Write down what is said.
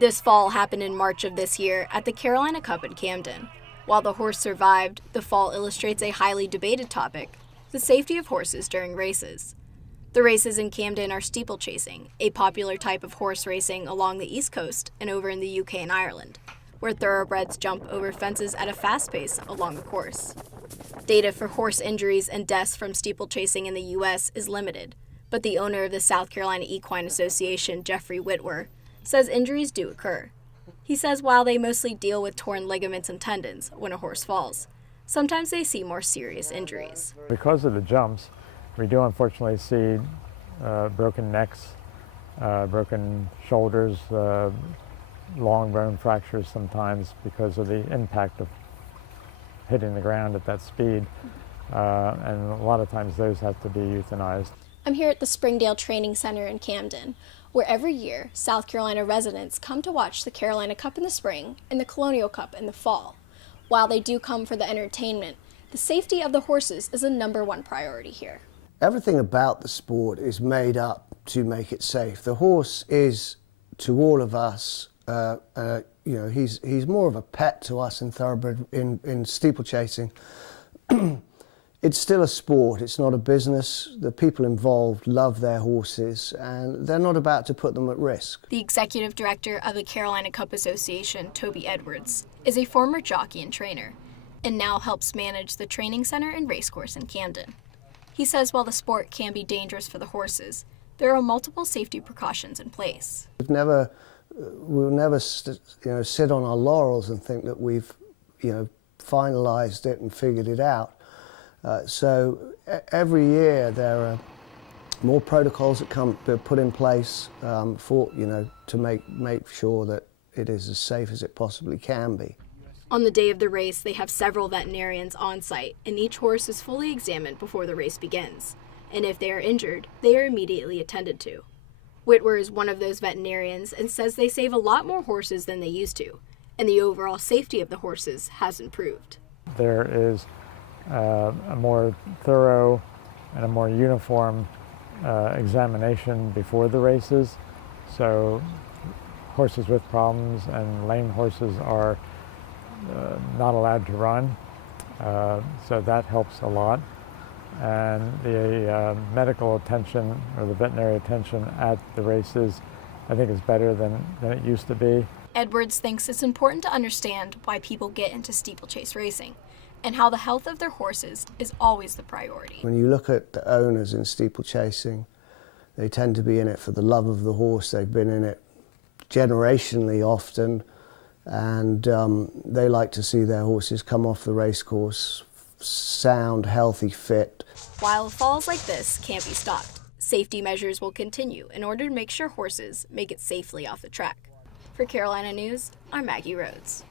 This fall happened in March of this year at the Carolina Cup in Camden. While the horse survived, the fall illustrates a highly debated topic: the safety of horses during races. The races in Camden are steeplechasing, a popular type of horse racing along the East Coast and over in the UK and Ireland, where thoroughbreds jump over fences at a fast pace along the course. Data for horse injuries and deaths from steeplechasing in the U.S. is limited, but the owner of the South Carolina Equine Association, Jeffrey Whitwer, says injuries do occur. He says while they mostly deal with torn ligaments and tendons when a horse falls, sometimes they see more serious injuries. Because of the jumps, we do unfortunately see broken necks, broken shoulders, long bone fractures sometimes because of the impact of hitting the ground at that speed, and a lot of times those have to be euthanized. I'm here at the Springdale Training Center in Camden, where every year South Carolina residents come to watch the Carolina Cup in the spring and the Colonial Cup in the fall. While they do come for the entertainment, the safety of the horses is the #1 priority here. Everything about the sport is made up to make it safe. The horse is, to all of us, he's more of a pet to us in thoroughbred, in steeplechasing. It's still a sport, it's not a business. The people involved love their horses and they're not about to put them at risk. The executive director of the Carolina Cup Association, Toby Edwards, is a former jockey and trainer, and now helps manage the training center and racecourse in Camden. He says while the sport can be dangerous for the horses, there are multiple safety precautions in place. We'll never sit on our laurels and think that we've finalized it and figured it out. So every year there are more protocols that come put in place to make sure that it is as safe as it possibly can be. On the day of the race, they have several veterinarians on site, and each horse is fully examined before the race begins. And if they are injured, they are immediately attended to. Whitwer is one of those veterinarians and says they save a lot more horses than they used to, and the overall safety of the horses has improved. There is a more thorough and a more uniform examination before the races. So horses with problems and lame horses are not allowed to run. So that helps a lot. And the medical attention or the veterinary attention at the races, I think, is better than it used to be. Edwards thinks it's important to understand why people get into steeplechase racing and how the health of their horses is always the priority. When you look at the owners in steeplechasing, they tend to be in it for the love of the horse. They've been in it generationally often, and they like to see their horses come off the racecourse sound, healthy, fit. While falls like this can't be stopped, safety measures will continue in order to make sure horses make it safely off the track. For Carolina News, I'm Maggie Rhodes.